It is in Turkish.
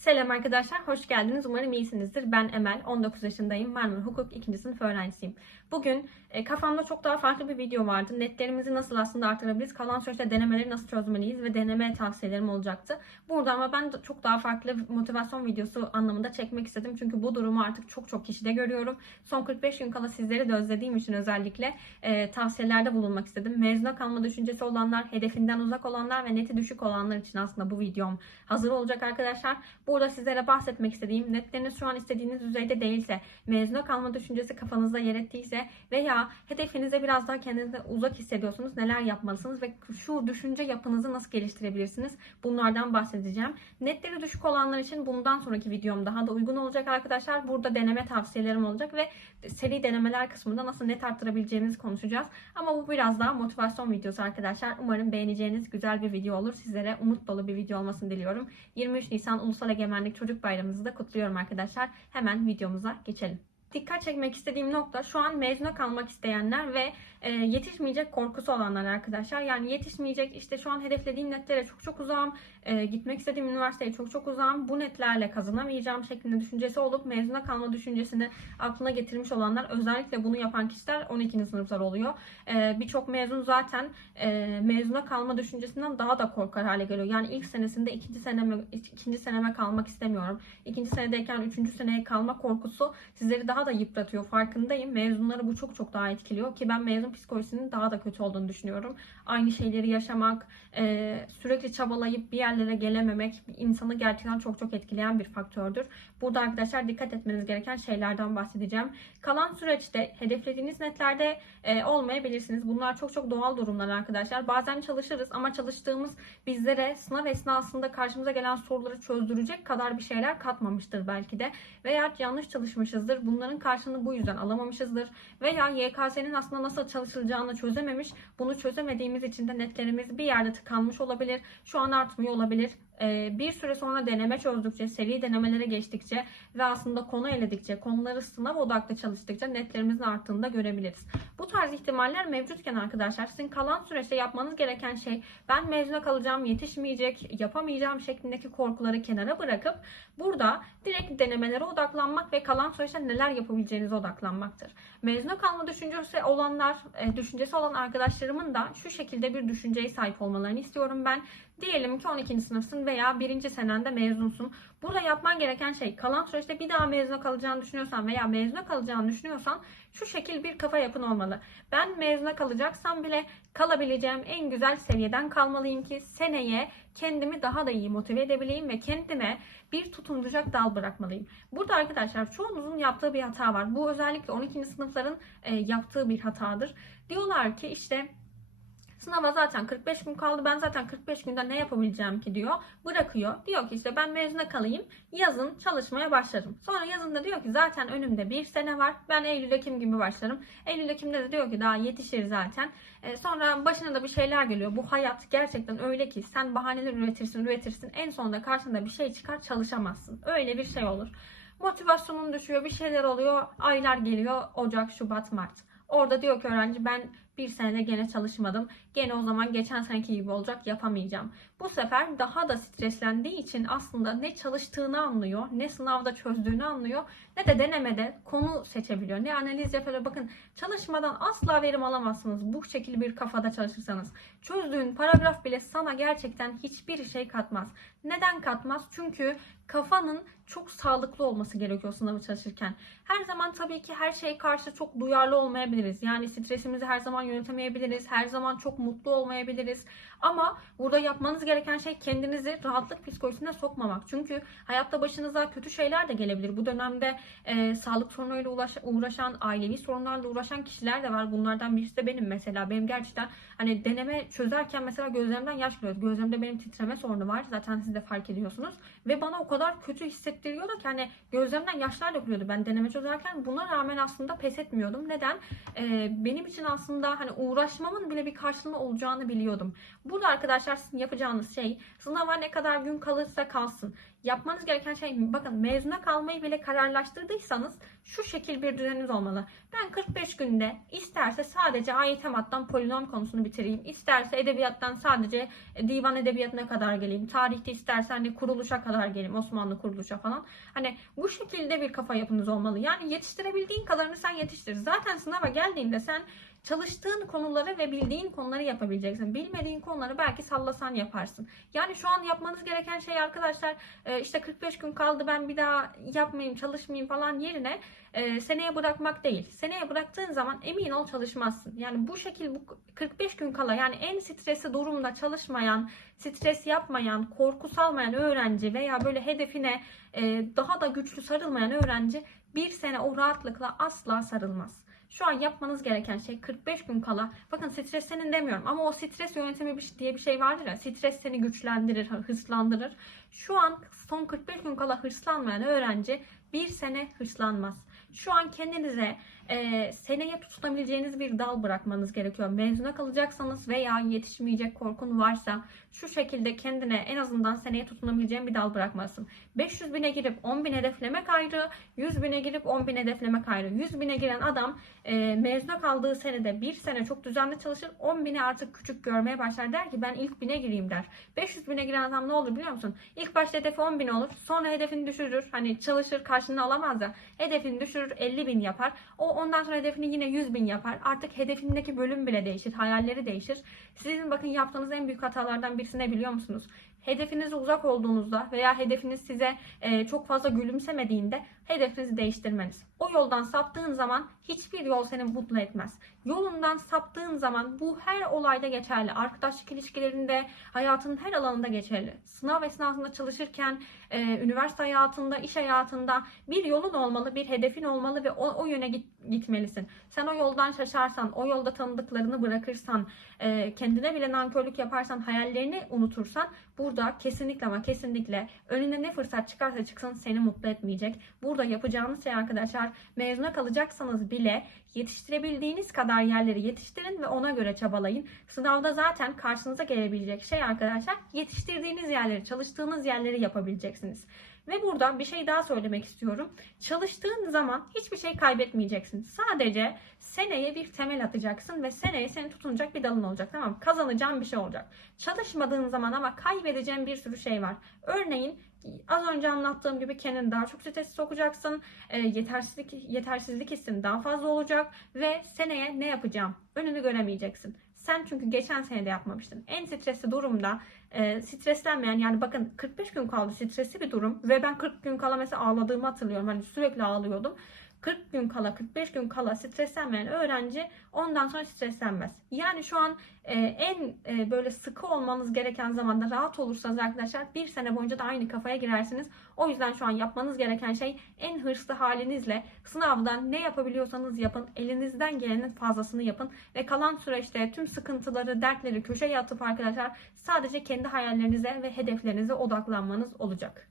Selam arkadaşlar, hoş geldiniz. Umarım iyisinizdir. Ben Emel, 19 yaşındayım. Marmara Hukuk 2. sınıf öğrencisiyim. Bugün e, kafamda çok daha farklı bir video vardı. Netlerimizi nasıl aslında artırabiliriz, kalan süreçte denemeleri nasıl çözmeliyiz ve deneme tavsiyelerim olacaktı. Burada ama ben çok daha farklı motivasyon videosu anlamında çekmek istedim. Çünkü bu durumu artık çok çok kişide görüyorum. Son 45 gün kala sizleri de özlediğim için özellikle e, tavsiyelerde bulunmak istedim. Mezuna kalma düşüncesi olanlar, hedefinden uzak olanlar ve neti düşük olanlar için aslında bu videom hazır olacak arkadaşlar. Burada sizlere bahsetmek istediğim netleriniz şu an istediğiniz düzeyde değilse, mezuna kalma düşüncesi kafanızda yer ettiyse veya hedefinize biraz daha kendinize uzak hissediyorsunuz neler yapmalısınız ve şu düşünce yapınızı nasıl geliştirebilirsiniz bunlardan bahsedeceğim. Netleri düşük olanlar için bundan sonraki videom daha da uygun olacak arkadaşlar. Burada deneme tavsiyelerim olacak ve seri denemeler kısmında nasıl net arttırabileceğimizi konuşacağız. Ama bu biraz daha motivasyon videosu arkadaşlar. Umarım beğeneceğiniz güzel bir video olur. Sizlere umut dolu bir video olmasını diliyorum. 23 Nisan Ulusal Egemenlik Çocuk Bayramımızı da kutluyorum arkadaşlar. Hemen videomuza geçelim. Dikkat çekmek istediğim nokta şu an mezuna kalmak isteyenler ve e, yetişmeyecek korkusu olanlar arkadaşlar. Yani yetişmeyecek işte şu an hedeflediğim netlere çok çok uzağım, e, gitmek istediğim üniversiteye çok çok uzağım, bu netlerle kazanamayacağım şeklinde düşüncesi olup mezuna kalma düşüncesini aklına getirmiş olanlar özellikle bunu yapan kişiler 12. sınıflar oluyor. E, Birçok mezun zaten e, mezuna kalma düşüncesinden daha da korkar hale geliyor. Yani ilk senesinde ikinci seneme, ikinci seneme kalmak istemiyorum. İkinci senedeyken üçüncü seneye kalma korkusu sizleri daha da yıpratıyor farkındayım. Mezunları bu çok çok daha etkiliyor ki ben mezun psikolojisinin daha da kötü olduğunu düşünüyorum. Aynı şeyleri yaşamak, e, sürekli çabalayıp bir yerlere gelememek insanı gerçekten çok çok etkileyen bir faktördür. Burada arkadaşlar dikkat etmeniz gereken şeylerden bahsedeceğim. Kalan süreçte hedeflediğiniz netlerde e, olmayabilirsiniz. Bunlar çok çok doğal durumlar arkadaşlar. Bazen çalışırız ama çalıştığımız bizlere sınav esnasında karşımıza gelen soruları çözdürecek kadar bir şeyler katmamıştır belki de. Veya yanlış çalışmışızdır. Bunların karşılığını bu yüzden alamamışızdır. Veya YKS'nin aslında nasıl çalışılacağını çözememiş. Bunu çözemediğimiz için de netlerimiz bir yerde tıkanmış olabilir. Şu an artmıyor olabilir. Ee, bir süre sonra deneme çözdükçe, seri denemelere geçtikçe ve aslında konu eledikçe, konuları sınav odaklı çalıştıkça netlerimizin arttığını da görebiliriz. Bu tarz ihtimaller mevcutken arkadaşlar sizin kalan süreçte yapmanız gereken şey ben mezuna kalacağım, yetişmeyecek, yapamayacağım şeklindeki korkuları kenara bırakıp burada direkt denemelere odaklanmak ve kalan süreçte neler yapabileceğinize odaklanmaktır. Mezuna kalma düşüncesi olanlar, e, düşüncesi olan arkadaşlarımın da şu şekilde bir düşünceye sahip olmalarını istiyorum ben. Diyelim ki 12. sınıfsın veya 1. senende mezunsun. Burada yapman gereken şey kalan süreçte bir daha mezuna kalacağını düşünüyorsan veya mezuna kalacağını düşünüyorsan şu şekil bir kafa yapın olmalı. Ben mezuna kalacaksam bile kalabileceğim en güzel seviyeden kalmalıyım ki seneye kendimi daha da iyi motive edebileyim ve kendime bir tutunacak dal bırakmalıyım. Burada arkadaşlar çoğunuzun yaptığı bir hata var. Bu özellikle 12. sınıfların e, yaptığı bir hatadır. Diyorlar ki işte Sınava zaten 45 gün kaldı. Ben zaten 45 günde ne yapabileceğim ki diyor. Bırakıyor. Diyor ki işte ben mezuna kalayım. Yazın çalışmaya başlarım. Sonra yazında diyor ki zaten önümde bir sene var. Ben Eylül Ekim gibi başlarım. Eylül Ekim'de de diyor ki daha yetişir zaten. Ee, sonra başına da bir şeyler geliyor. Bu hayat gerçekten öyle ki sen bahaneler üretirsin üretirsin. En sonunda karşında bir şey çıkar çalışamazsın. Öyle bir şey olur. Motivasyonun düşüyor. Bir şeyler oluyor. Aylar geliyor. Ocak, Şubat, Mart. Orada diyor ki öğrenci ben bir senede gene çalışmadım. Gene o zaman geçen seneki gibi olacak yapamayacağım. Bu sefer daha da streslendiği için aslında ne çalıştığını anlıyor, ne sınavda çözdüğünü anlıyor, ne de denemede konu seçebiliyor, ne analiz yapıyor. Bakın çalışmadan asla verim alamazsınız bu şekilde bir kafada çalışırsanız. Çözdüğün paragraf bile sana gerçekten hiçbir şey katmaz. Neden katmaz? Çünkü kafanın çok sağlıklı olması gerekiyor sınavı çalışırken. Her zaman tabii ki her şeye karşı çok duyarlı olmayabiliriz. Yani stresimizi her zaman yönetemeyebiliriz. Her zaman çok mutlu olmayabiliriz. Ama burada yapmanız gereken şey kendinizi rahatlık psikolojisine sokmamak. Çünkü hayatta başınıza kötü şeyler de gelebilir. Bu dönemde e, sağlık uğraş- uğraşan, ailevi sorunlarla uğraşan kişiler de var. Bunlardan birisi de benim mesela. Benim gerçekten hani deneme çözerken mesela gözlerimden yaş geliyor. Gözlerimde benim titreme sorunu var. Zaten siz de fark ediyorsunuz. Ve bana o kadar kötü hissettiriyordu ki hani gözlerimden yaşlar dökülüyordu. Ben deneme çözerken buna rağmen aslında pes etmiyordum. Neden? Ee, benim için aslında hani uğraşmamın bile bir karşılığında olacağını biliyordum. Burada arkadaşlar sizin yapacağınız şey sınava ne kadar gün kalırsa kalsın. Yapmanız gereken şey bakın mezuna kalmayı bile kararlaştırdıysanız şu şekil bir düzeniniz olmalı. Ben 45 günde isterse sadece ayet mattan polinom konusunu bitireyim. isterse edebiyattan sadece e, divan edebiyatına kadar geleyim. Tarihte isterse hani kuruluşa kadar geleyim. Osmanlı kuruluşa falan. Hani bu şekilde bir kafa yapınız olmalı. Yani yetiştirebildiğin kadarını sen yetiştir. Zaten sınava geldiğinde sen çalıştığın konuları ve bildiğin konuları yapabileceksin. Bilmediğin konuları belki sallasan yaparsın. Yani şu an yapmanız gereken şey arkadaşlar e, işte 45 gün kaldı ben bir daha yapmayayım çalışmayayım falan yerine e, seneye bırakmak değil. Seneye bıraktığın zaman emin ol çalışmazsın. Yani bu şekil bu 45 gün kala yani en stresli durumda çalışmayan, stres yapmayan, korku salmayan öğrenci veya böyle hedefine e, daha da güçlü sarılmayan öğrenci bir sene o rahatlıkla asla sarılmaz. Şu an yapmanız gereken şey 45 gün kala. Bakın stres senin demiyorum ama o stres yönetimi diye bir şey vardır ya. Stres seni güçlendirir, hırslandırır. Şu an son 45 gün kala hırslanmayan öğrenci bir sene hırslanmaz. Şu an kendinize e, seneye tutunabileceğiniz bir dal bırakmanız gerekiyor. Mezuna kalacaksanız veya yetişmeyecek korkun varsa şu şekilde kendine en azından seneye tutunabileceğin bir dal bırakmalısın. 500 bine girip 10 bin hedeflemek ayrı, 100 bine girip 10 bin hedeflemek ayrı. 100 bine giren adam e, mezuna kaldığı senede bir sene çok düzenli çalışır, 10 bini artık küçük görmeye başlar. Der ki ben ilk bine gireyim der. 500 bine giren adam ne olur biliyor musun? İlk başta hedefi 10 bin olur, sonra hedefini düşürür. Hani çalışır karşılığını alamaz da hedefini düşürür 50 bin yapar. O ondan sonra hedefini yine 100 bin yapar. Artık hedefindeki bölüm bile değişir, hayalleri değişir. Sizin bakın yaptığınız en büyük hatalardan birisi ne biliyor musunuz? Hedefinize uzak olduğunuzda veya hedefiniz size e, çok fazla gülümsemediğinde hedefinizi değiştirmeniz. O yoldan saptığın zaman hiçbir yol seni mutlu etmez. Yolundan saptığın zaman bu her olayda geçerli. Arkadaşlık ilişkilerinde, hayatının her alanında geçerli. Sınav esnasında çalışırken, e, üniversite hayatında, iş hayatında bir yolun olmalı, bir hedefin olmalı ve o, o yöne git, gitmelisin. Sen o yoldan şaşarsan, o yolda tanıdıklarını bırakırsan, e, kendine bile nankörlük yaparsan, hayallerini unutursan burada kesinlikle ama kesinlikle önüne ne fırsat çıkarsa çıksın seni mutlu etmeyecek. Burada yapacağınız şey arkadaşlar mezuna kalacaksanız bile yetiştirebildiğiniz kadar yerleri yetiştirin ve ona göre çabalayın. Sınavda zaten karşınıza gelebilecek şey arkadaşlar yetiştirdiğiniz yerleri, çalıştığınız yerleri yapabileceksiniz. Ve burada bir şey daha söylemek istiyorum. Çalıştığın zaman hiçbir şey kaybetmeyeceksin. Sadece seneye bir temel atacaksın ve seneye seni tutunacak bir dalın olacak. Tamam mı? Kazanacağın bir şey olacak. Çalışmadığın zaman ama kaybedeceğin bir sürü şey var. Örneğin az önce anlattığım gibi kendini daha çok strese sokacaksın. E, yetersizlik yetersizlik hissin daha fazla olacak ve seneye ne yapacağım? Önünü göremeyeceksin. Sen çünkü geçen sene de yapmamıştın. En stresli durumda e, streslenmeyen yani bakın 45 gün kaldı stresli bir durum ve ben 40 gün kala mesela ağladığımı hatırlıyorum. Hani sürekli ağlıyordum. 40 gün kala 45 gün kala streslenmeyen öğrenci ondan sonra streslenmez. Yani şu an e, en e, böyle sıkı olmanız gereken zamanda rahat olursanız arkadaşlar bir sene boyunca da aynı kafaya girersiniz. O yüzden şu an yapmanız gereken şey en hırslı halinizle sınavdan ne yapabiliyorsanız yapın. Elinizden gelenin fazlasını yapın. Ve kalan süreçte tüm sıkıntıları, dertleri köşeye atıp arkadaşlar sadece kendi hayallerinize ve hedeflerinize odaklanmanız olacak.